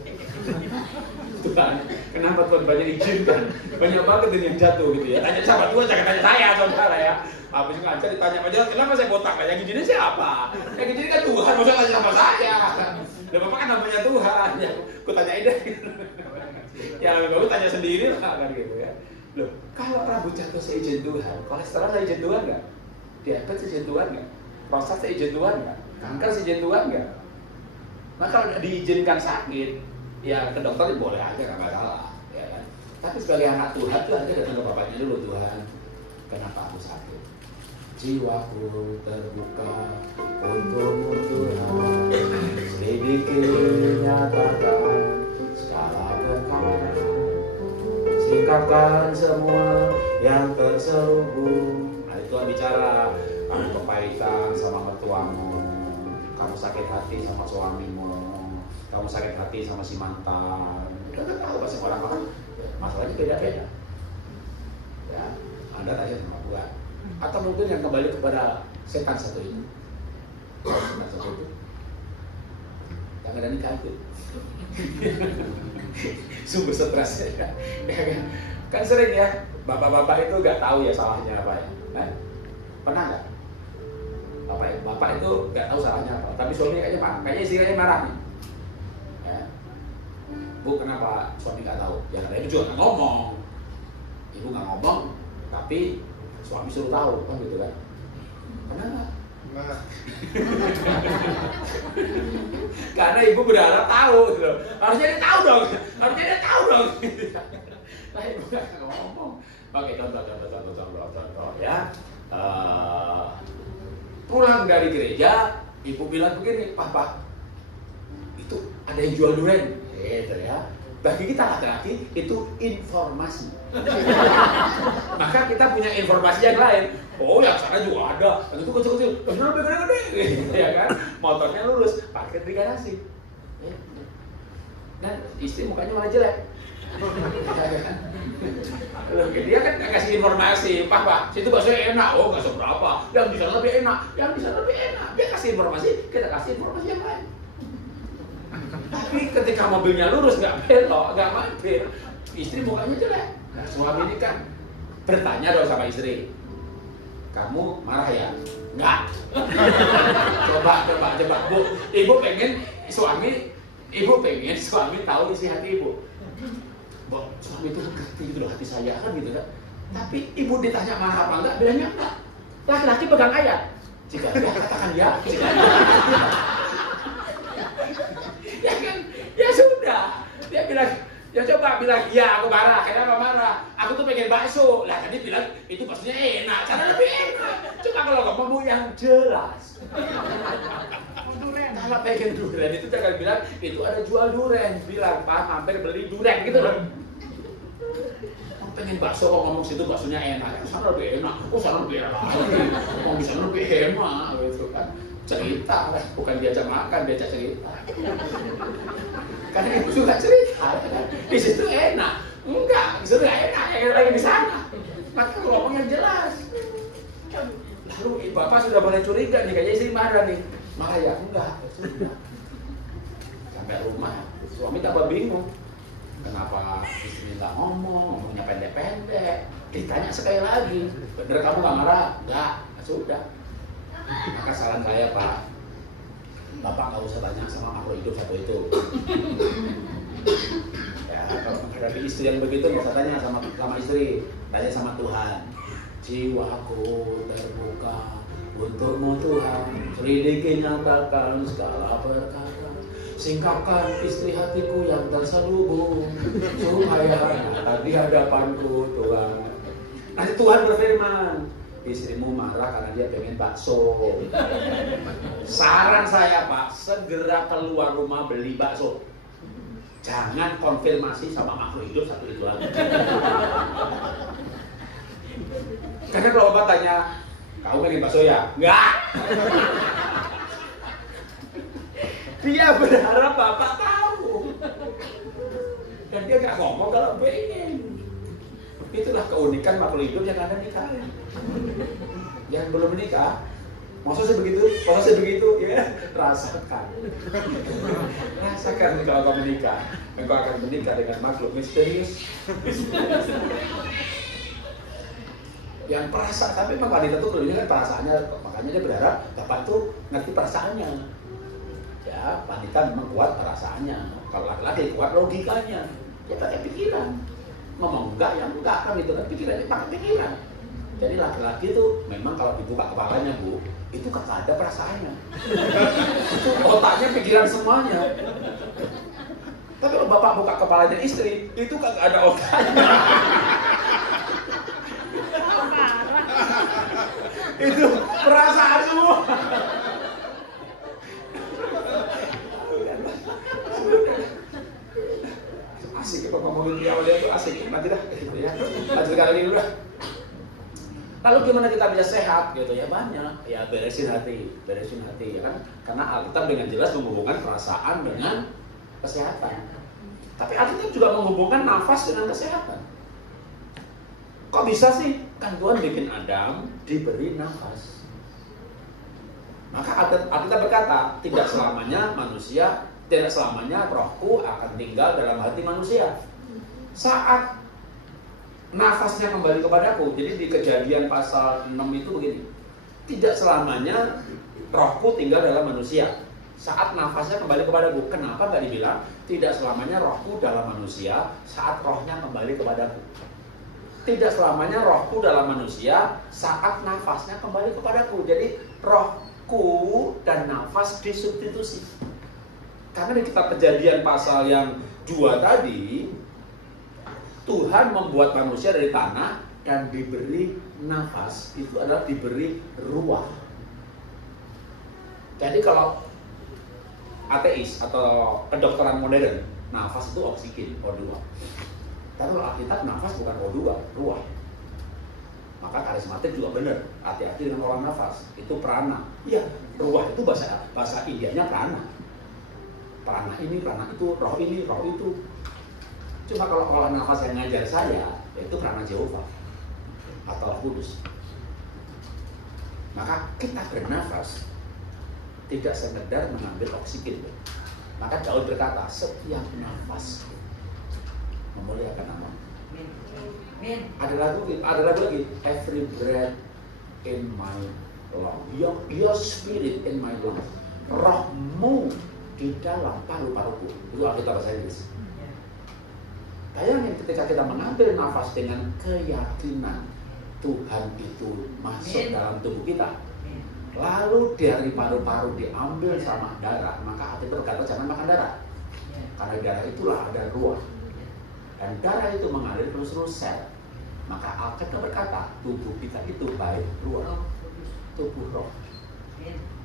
Tuhan, kenapa Tuhan banyak izinkan? Banyak banget ini yang jatuh gitu ya. Tanya sama Tuhan, jangan tanya saya saudara ya. Habis ngajar ditanya aja, kenapa saya botak? Yang gini siapa? Yang gini kan Tuhan, masa tanya sama saya. Dan Bapak kan namanya Tuhan, ya aku tanyain deh. Ya kamu tanya sendiri lah kan gitu ya. Loh, kalau rambut jatuh seizin Tuhan, kolesterol seizin Tuhan nggak? Diabetes seizin Tuhan nggak? Prostat seizin Tuhan nggak? Kanker seizin Tuhan nggak? Nah kalau diizinkan sakit, ya ke dokter boleh aja, nggak masalah, ya kan? Tapi sebagai anak Tuhan tuh aja datang ke bapaknya dulu, Tuhan, kenapa aku sakit? Jiwaku terbuka untukmu Tuhan, selidiki nyatakan segala perkara, singkapkan semua yang terselubung. Nah itu Tuhan bicara, kamu kepahitan sama mertuamu, kamu sakit hati sama suamimu, kamu sakit hati sama si mantan. Udah kan tahu pasti orang-orang masalahnya beda-beda. Ya, Anda tanya sama Tuhan. Atau mungkin yang kembali kepada setan satu itu. Setan satu itu yang ada nikah itu. Sumber stres ya. Kan sering ya, bapak-bapak itu nggak tahu ya salahnya apa ya. Pernah nggak? Bapak bapak itu nggak tahu salahnya apa, tapi suami kayaknya istri kayaknya marah nih. Ya. Bu, kenapa suami nggak tahu? Ya karena ibu juga nggak ngomong. Ibu nggak ngomong, tapi suami suruh tahu, kan gitu kan? Kenapa? Karena ibu berharap tahu, gitu. Harusnya dia tahu dong, Nah, ibu nggak ngomong. Oke, contoh ya. Pulang dari gereja, ibu bilang begini, Papa, itu ada yang jual durian, gitu ya. Bagi kita laki-laki itu informasi. Maka kita punya informasi yang lain. Oh, yang sana juga ada. Yang itu kecil-kecil, yang sana gede-gede, gitu ya kan. Motornya lurus, parkir di garasi. Dan istri mukanya malah jelek. Dia kan kasih informasi, Pak, situ baksonya enak, oh nggak seberapa, yang di sana lebih enak, dia kasih informasi, kita kasih informasi yang lain. Tapi ketika mobilnya lurus, nggak belok, nggak mampir, istri mukanya jelek. Nah, suami ini kan bertanya dong sama istri, kamu marah ya? Nggak. Coba, Bu, ibu pengen suami tahu isi hati ibu. Bu, suami itu ngerti gitu loh hati saya kan gitu kan. Tapi ibu ditanya marah apa enggak, bilangnya enggak. Laki-laki pegang ayat. Jika dia katakan ya, jika dia ya kan, ya sudah. Dia bilang, ya coba bilang ya aku marah, kenapa marah? Aku tuh pengen bakso. Lah tadi bilang itu baksonya enak, cara lebih enak. Coba kalau ngomong yang jelas. Kalau pengen durian itu jangan bilang itu ada jual durian, bilang Pak mampir beli durian gitu loh. Pengen bakso kok ngomong situ baksonya enak, sana lebih enak, sana lebih enak, di sana lebih hemat gitu kan. Cerita lah, bukan diajak makan, diajak cerita. Karena ibu juga cerita, di situ enak, enggak, di situ nggak enak, yang lagi di sana. Maka ngomong yang jelas. Lalu bapak sudah mulai curiga nih, kayaknya istri marah nih. Marah ya? Enggak, sudah. Sampai rumah, suami tambah bingung. Kenapa istri nggak ngomongnya pendek-pendek? Ditanya sekali lagi, bener kamu nggak marah? Enggak, sudah. Maka saran saya Pak, Bapak nggak usah tanya sama makhluk hidup satu itu. Ya, kalau menghadapi istri yang begitu nggak usah tanya sama istri, tanya sama Tuhan. Jiwaku terbuka untukmu Tuhan, selidiki nyatakan segala perkara. Singkapkan istri hatiku yang terselubung, supaya nyata di hadapanku Tuhan. Nanti Tuhan berfirman, istrimu marah karena dia pengen bakso. Saran saya Pak, segera keluar rumah beli bakso. Jangan konfirmasi sama makhluk hidup satu itu lagi. Karena kalau Bapak tanya, kamu pengen bakso ya? Enggak. Dia berharap Bapak tahu. Dan dia nggak ngomong kalau pengen. Itulah keunikan makhluk hidup yang ada nikahin. Yang belum menikah, maksudnya begitu, ya rasakan. Rasakan kalau kau menikah. Engkau akan menikah dengan makhluk misterius. Yang perasaan, tapi memang wanita tuh dulunya kan perasaannya, makanya dia berharap Bapak tuh ngerti perasaannya. Ya, wanita memang kuat perasaannya. Kalau laki-laki kuat logikanya. Ya pakai pikiran. Ngomong enggak, ya enggak kan gitu kan, pikirannya pakai pikiran. Jadi laki-laki itu memang kalau dibuka kepalanya Bu, itu kagak ada perasaannya. Itu otaknya pikiran semuanya. Tapi kalau Bapak buka kepalanya istri, itu kagak ada otaknya. Itu perasaan semua. Asik kalau ngomongin di awal dia tuh asik, nanti dah gitu ya. Lanjutkan lagi dulu dah. Lalu gimana kita bisa sehat gitu ya? Banyak ya, beresin hati ya kan. Karena Alkitab dengan jelas menghubungkan perasaan dengan kesehatan. Tapi Alkitab juga menghubungkan nafas dengan kesehatan. Kok bisa sih? Kan Tuhan bikin Adam diberi nafas. Maka Alkitab berkata, tidak selamanya rohku akan tinggal dalam hati manusia. Saat nafasnya kembali kepadaku, jadi di Kejadian pasal 6 itu begini, tidak selamanya rohku tinggal dalam manusia. Saat nafasnya kembali kepadaku. Kenapa nggak dibilang tidak selamanya rohku dalam manusia saat rohnya kembali kepadaku? Tidak selamanya rohku dalam manusia saat nafasnya kembali kepadaku. Jadi rohku dan nafas disubstitusi. Karena di kitab Kejadian pasal yang 2 tadi, Tuhan membuat manusia dari tanah dan diberi nafas. Itu adalah diberi ruah. Jadi kalau ateis atau kedokteran modern, nafas itu oksigen, O2. Tapi kalau Alkitab nafas bukan O2, ruah. Maka karismatik juga benar, hati-hati dengan orang nafas, itu prana. Iya, ruah itu bahasa Indianya prana. Prana ini, prana itu, roh ini, roh itu. Cuma kalau orang nafas yang ngajar saya, itu prana Jehovah atau Roh Kudus. Maka kita bernafas tidak sekedar mengambil oksigen. Maka Daud berkata, setiap nafas memuliakan nama. Ada lagu lagi, every breath in my lung, your spirit in my lung, rohmu di dalam paru-paruku. Itu Alkitab bahasa Inggris. Bayangin ketika kita mengambil nafas dengan keyakinan Tuhan itu masuk dalam tubuh kita, lalu dari paru-paru diambil sama darah, maka hati berkata jangan makan darah. Karena darah itulah ada ruah. Dan darah itu mengalir ke seluruh sel. Maka Alkitab berkata, tubuh kita itu baik ruah. Tubuh roh.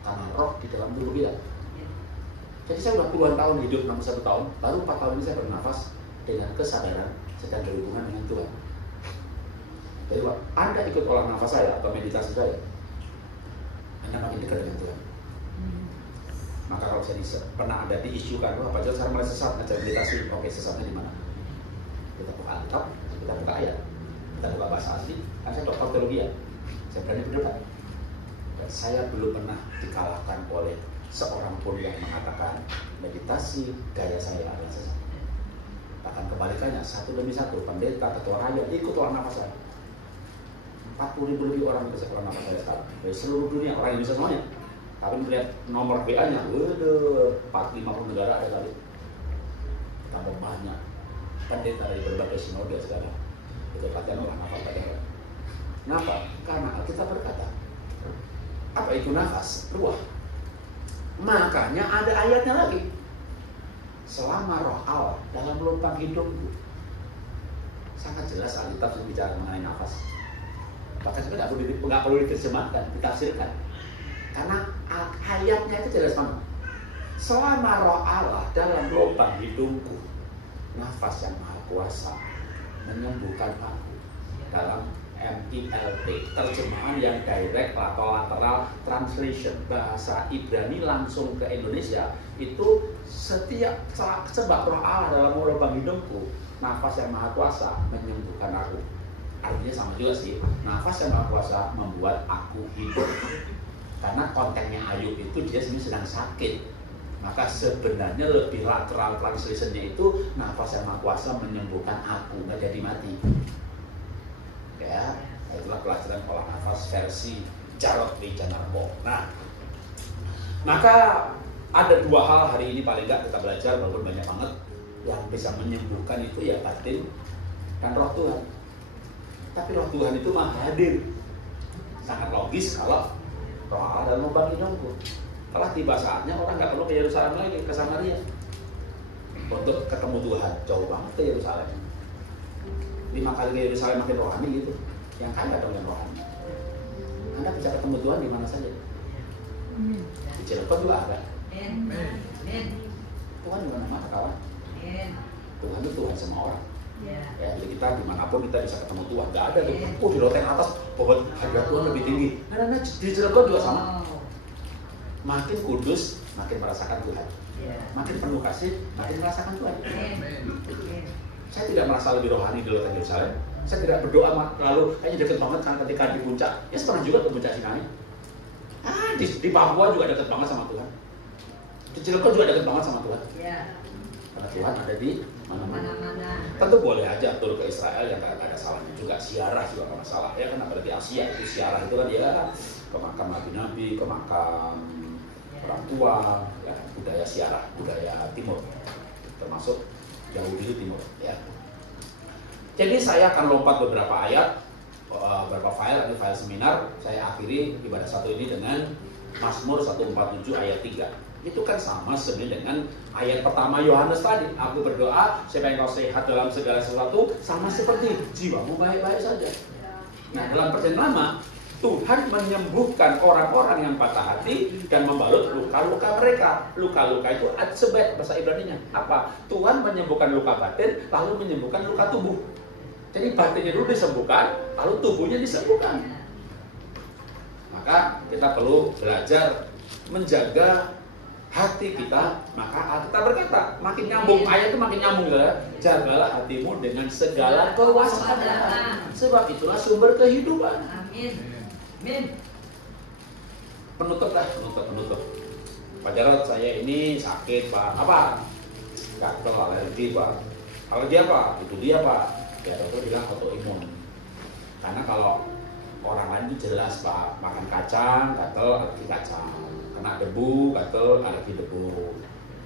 Karena roh di dalam tubuh kita. Jadi saya sudah puluhan tahun hidup, 61 tahun, baru 4 tahun ini saya bernafas dengan kesadaran sedang berhubungan dengan Tuhan. Jadi Pak, Anda ikut olah nafas saya atau meditasi saya, Anda makin dekat dengan Tuhan. Maka kalau saya pernah ada diisukan, wah Pak John saya mulai sesat, ngajar meditasi, oke sesatnya di mana? Kita buka Alkitab, kita buka ayat, kita buka bahasa asli, kan saya dokter teologi ya, saya berani berdebat. Dan saya belum pernah dikalahkan oleh seorang pun yang mengatakan meditasi gaya saya adalah sesat. Bahkan kebalikannya, satu demi satu, pendeta, ketua rakyat, ikut olah nafas saya. 40.000 lebih orang bisa olah nafas saya sekarang dari seluruh dunia, orang Indonesia semuanya. Tapi melihat nomor WA-nya, waduh, 4-50 negara ada kali. Tambah banyak pendeta dari berbagai sinode sekarang. Itu latihan olah nafas pada. Kenapa? Karena kita berkata, apa itu nafas? Ruah. Makanya ada ayatnya lagi. Selama roh Allah dalam lubang hidungku. Sangat jelas Alkitab bicara mengenai nafas. Bahkan sebenarnya nggak perlu diterjemahkan, ditafsirkan. Karena ayatnya itu jelas banget. Selama roh Allah dalam lubang hidungku, nafas yang maha kuasa menyembuhkan aku. Dalam MILT, terjemahan yang direct atau lateral translation bahasa Ibrani langsung ke Indonesia, itu setiap sebab roh Allah dalam lubang hidungku, nafas yang maha kuasa menyembuhkan aku. Artinya sama juga sih, nafas yang maha kuasa membuat aku hidup. Karena kontennya Ayub itu dia sebenarnya sedang sakit. Maka sebenarnya lebih lateral translation-nya itu nafas yang maha kuasa menyembuhkan aku, nggak jadi mati. Ya, itulah pelajaran olah nafas versi Jarod Wijanarko. Nah, maka ada 2 hal hari ini paling nggak kita belajar, walaupun banyak banget yang bisa menyembuhkan itu ya batin dan roh Tuhan. Tapi roh Tuhan itu mah hadir. Sangat logis kalau roh Allah dalam lubang hidungku. Telah tiba saatnya orang nggak perlu ke Yerusalem lagi, ke Samaria untuk ketemu Tuhan. Jauh banget ke Yerusalem. 5 kali ke Yerusalem makin rohani gitu. Yang kaya dong yang rohani. Anda bisa ketemu Tuhan di mana saja. Di Cirebon juga ada. Tuhan di mana-mana kawan. Tuhan itu Tuhan semua orang. Ya, jadi kita dimanapun kita bisa ketemu Tuhan. Gak ada tuh, di loteng atas bahwa harga Tuhan lebih tinggi. Karena di Cirebon juga sama. Makin kudus, makin merasakan Tuhan. Makin penuh kasih, makin merasakan Tuhan. Saya tidak merasa lebih rohani di loteng Yerusalem. Saya tidak berdoa lalu kayaknya deket banget kan ketika di puncak. Ya pernah juga ke puncak Sinai. Di Papua juga deket banget sama Tuhan. Di Cirebon juga deket banget sama Tuhan. Karena Tuhan ada di mana-mana. Tentu boleh aja tur ke Israel yang gak ada salahnya juga. Siarah juga gak masalah. Ya kan apalagi Asia itu siarah itu kan ya ke makam nabi-nabi, ke makam orang tua, ya, budaya siarah, budaya timur, termasuk Yahudi timur. Ya. Jadi saya akan lompat beberapa ayat, beberapa file, ada file seminar. Saya akhiri ibadah satu ini dengan Mazmur 147 ayat 3. Itu kan sama sebenarnya dengan ayat pertama Yohanes tadi. Aku berdoa supaya engkau sehat dalam segala sesuatu, sama seperti jiwamu baik-baik saja. Nah, dalam Perjanjian Lama, Tuhan menyembuhkan orang-orang yang patah hati dan membalut luka-luka mereka. Luka-luka itu atsebet bahasa Ibrani-nya. Apa? Tuhan menyembuhkan luka batin, lalu menyembuhkan luka tubuh. Jadi batinnya dulu disembuhkan, lalu tubuhnya disembuhkan. Maka kita perlu belajar menjaga hati kita. Maka kita berkata, makin nyambung, ayat itu makin nyambung ya. Jagalah hatimu dengan segala kewaspadaan, sebab itulah sumber kehidupan. Amin. Amin. Penutup. Pak Jarod, saya ini sakit Pak. Apa? Gatel, alergi Pak. Alergi apa? Itu dia Pak. Ya dokter bilang autoimun. Karena kalau orang lain itu jelas Pak, makan kacang, gatel, alergi kacang. Kena debu, gatel, alergi debu.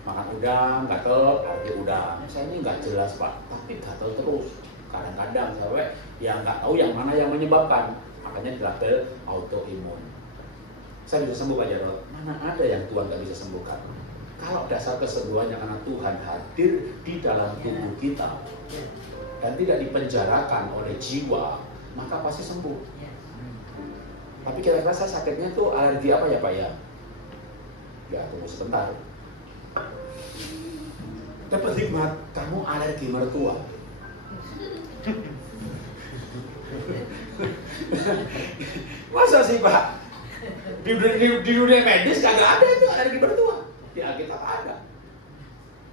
Makan udang, gatel, alergi udang. Saya ini nggak jelas Pak, tapi gatel terus. Kadang-kadang cewek yang nggak tahu yang mana yang menyebabkan, makanya dilabel autoimun. Saya bisa sembuh Pak Jarod. Mana ada yang Tuhan nggak bisa sembuhkan? Kalau dasar kesembuhannya karena Tuhan hadir di dalam tubuh kita dan tidak dipenjarakan oleh jiwa, maka pasti sembuh. Tapi kira-kira saya sakitnya tuh alergi apa ya Pak ya? Ya tunggu sebentar. Dapat hikmat, kamu alergi mertua. Masa sih Pak? Di dunia medis kagak ada itu alergi mertua. Di Alkitab ada.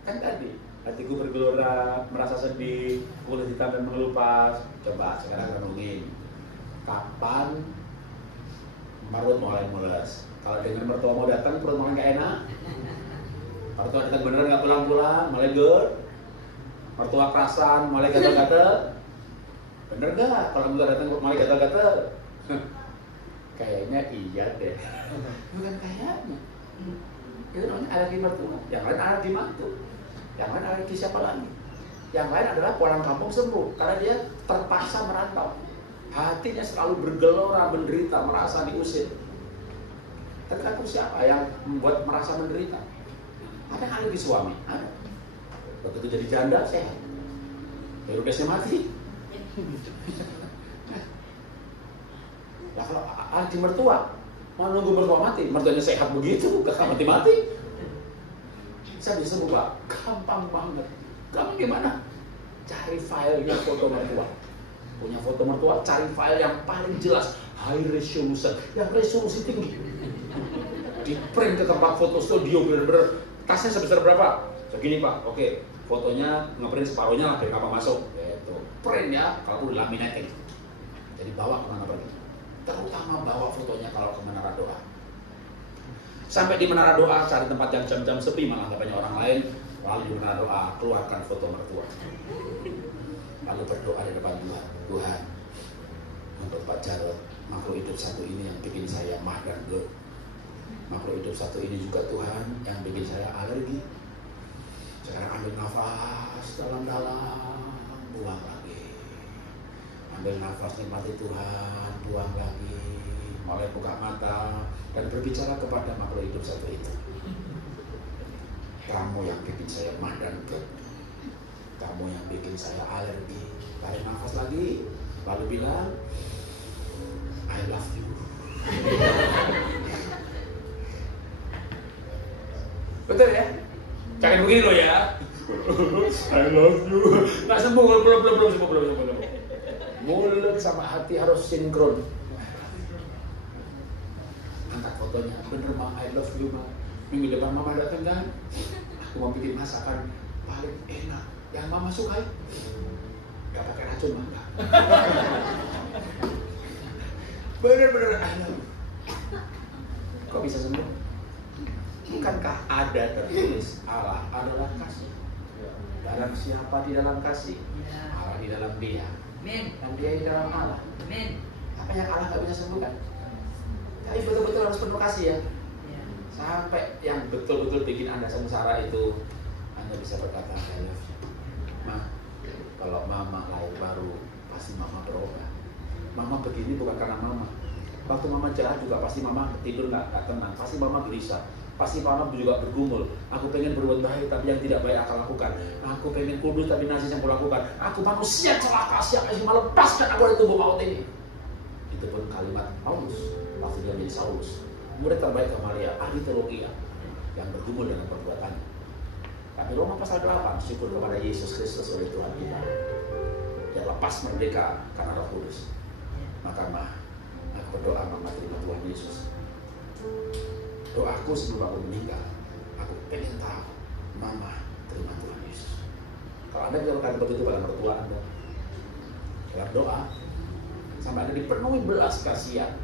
Kan tadi hatiku bergelora, merasa sedih, kulit hitam dan mengelupas. Coba sekarang renungin, kapan perut mulai mules? Kalau dengan mertua mau datang, perut makan gak enak. Mertua datang beneran gak pulang-pulang, mulai GERD. Mertua kerasan, mulai gatal-gatal. Bener gak? Kalau mertua datang mulai gatal-gatal? Kayaknya iya deh. Bukan kayaknya. Itu namanya alergi mertua. Yang lain alergi mantu. Yang lain alergi siapa lagi? Yang lain adalah pulang kampung sembuh karena dia terpaksa merantau. Hatinya selalu bergelora, menderita, merasa diusir. Tergantung siapa yang membuat merasa menderita. Ada yang alergi suami, ada. Begitu jadi janda, sehat. Herodesnya mati. Nah kalau alergi mertua, mau nunggu mertua mati, mertuanya sehat begitu, gak mati-mati. Saya bisa sembuh Pak, gampang banget. Kamu gimana? Cari filenya foto mertua. Punya foto mertua, cari file yang paling jelas, high resolution, yang resolusi tinggi. Di print ke tempat foto studio, bener-bener tasnya sebesar berapa? Segini Pak, oke. Fotonya ngeprint separuhnya lah dari kapal masuk. Gitu. Print ya, kalau udah laminating. Jadi bawa kemana pergi. Terutama bawa fotonya kalau ke menara doa. Sampai di menara doa, cari tempat yang jam-jam sepi, malah gak banyak orang lain. Lalu di menara doa, keluarkan foto mertua. Lalu berdoa di depan Tuhan. Tuhan, untuk Pak Jarod, makhluk hidup satu ini yang bikin saya mah dan GERD. Makhluk hidup satu ini juga Tuhan yang bikin saya alergi. Sekarang ambil nafas dalam-dalam, buang lagi. Ambil nafas nikmati Tuhan, buang lagi. Mulai buka mata dan berbicara kepada makhluk hidup satu itu. Kamu yang bikin saya mah dan GERD. Kamu yang bikin saya alergi. Tarik nafas lagi, lalu bilang, I love you. Betul ya? Jangan begini loh ya. I love you. Nggak sembuh, belum sembuh. Mulut sama hati harus sinkron. Angkat fotonya, bener Ma, I love you Ma. Minggu depan Mama datang kan? Aku mau bikin masakan paling enak yang Mama sukai. Gak pakai racun Mama. Bener-bener I love you. Kok bisa sembuh? Bukankah ada tertulis Allah adalah kasih? Barang siapa di dalam kasih, Allah di dalam dia. Dan dia di dalam Allah. Apa yang Allah gak bisa sembuhkan? Tapi betul-betul harus penuh kasih ya. Sampai yang betul-betul bikin Anda sengsara itu, Anda bisa berkata, I love you. Ma, kalau mama lahir baru, pasti mama berubah. Mama begini bukan karena mama. Waktu mama jahat juga pasti mama tidur nggak tenang. Pasti mama gelisah. Pasti mama juga bergumul. Aku pengen berbuat baik, tapi yang tidak baik aku lakukan. Aku pengen kudus, tapi najis yang aku lakukan. Aku manusia celaka, siapa yang melepaskan aku dari tubuh maut ini. Itu pun kalimat Paulus waktu dia menjadi Saulus. Murid terbaik Gamalia, ahli teologi yang bergumul dengan perbuatannya. Tapi Roma pasal 8, syukur kepada Yesus Kristus oleh Tuhan kita. Dia lepas merdeka karena Roh Kudus. Maka aku berdoa mama terima Tuhan Yesus. Doaku sebelum aku meninggal, aku pengen tahu mama terima Tuhan Yesus. Kalau Anda berkata begitu pada mertua Anda, dalam doa, sampai Anda dipenuhi belas kasihan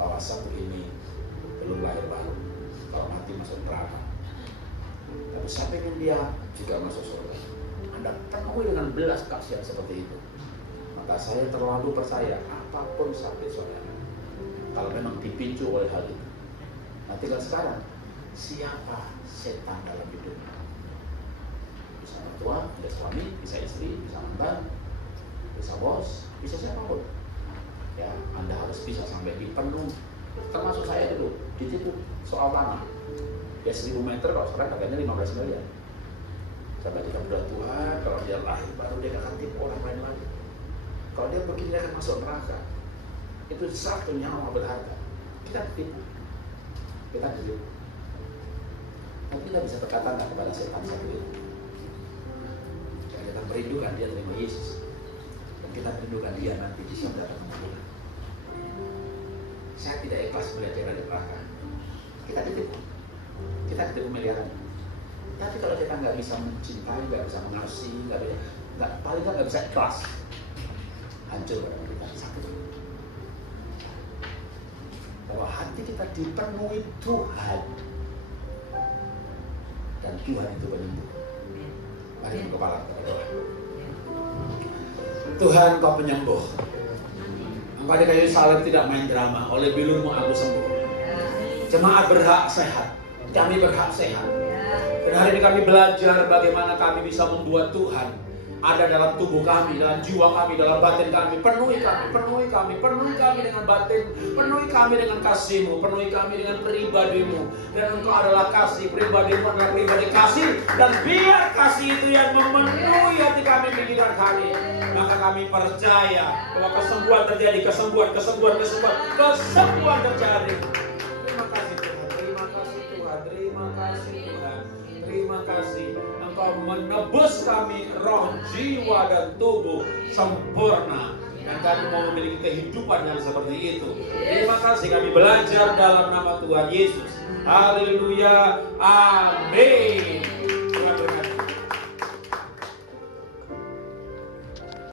bahwa satu ini belum lahir baru, kalau mati masuk neraka. Tapi saya pengen dia juga masuk surga. Anda penuhi dengan belas kasihan seperti itu. Maka saya terlalu percaya apapun sampai saudara, kalau memang dipicu oleh hal itu. Nah tinggal sekarang, siapa setan dalam hidupnya? Bisa mertua, bisa suami, bisa istri, bisa mantan, bisa bos, bisa siapapun. Ya, Anda harus bisa sampai dipenuhi. Termasuk saya dulu, ditipu soal tanah. Ya 1000 meter, kalau sekarang harganya 15 miliar. Sampai kita berdoa Tuhan, kalau dia lahir baru dia akan tipu orang lain lagi. Kalau dia begini dia akan masuk neraka. Itu satu nyawa berharga. Kita ditipu. Kita ditipu. Tapi kita bisa berkata nggak kepada setan satu itu. Kita merindukan dia terima Yesus. Dan kita merindukan dia nanti di surga dan kemuliaan. Saya tidak ikhlas melihat dia dari neraka. Kita ditipu. Kita ditipu miliaran. Tapi kalau kita nggak bisa mencintai, nggak bisa mengasihi, paling nggak bisa ikhlas, hancur pada kita sakit. Bahwa hati kita dipenuhi Tuhan dan Tuhan itu penyembuh. Mari kepala kita doa. Tuhan Kau penyembuh. Engkau di kayu salib tidak main drama. Oleh bilurmu aku sembuh. Jemaat berhak sehat. Kami berhak sehat. Dan hari ini kami belajar bagaimana kami bisa membuat Tuhan ada dalam tubuh kami, dalam jiwa kami, dalam batin kami. Penuhi kami dengan batin, penuhi kami dengan kasih-Mu, penuhi kami dengan pribadi-Mu. Dan Engkau adalah kasih, pribadi-Mu adalah pribadi kasih. Dan biar kasih itu yang memenuhi hati kami, pikiran kami. Maka kami percaya bahwa kesembuhan terjadi, kesembuhan terjadi. Terima kasih Tuhan, terima kasih Tuhan, terima kasih Tuhan. Terima kasih Engkau menebus kami roh, jiwa, dan tubuh sempurna. Dan kami mau memiliki kehidupan yang seperti itu. Terima kasih kami belajar dalam nama Tuhan Yesus. Haleluya. Amin.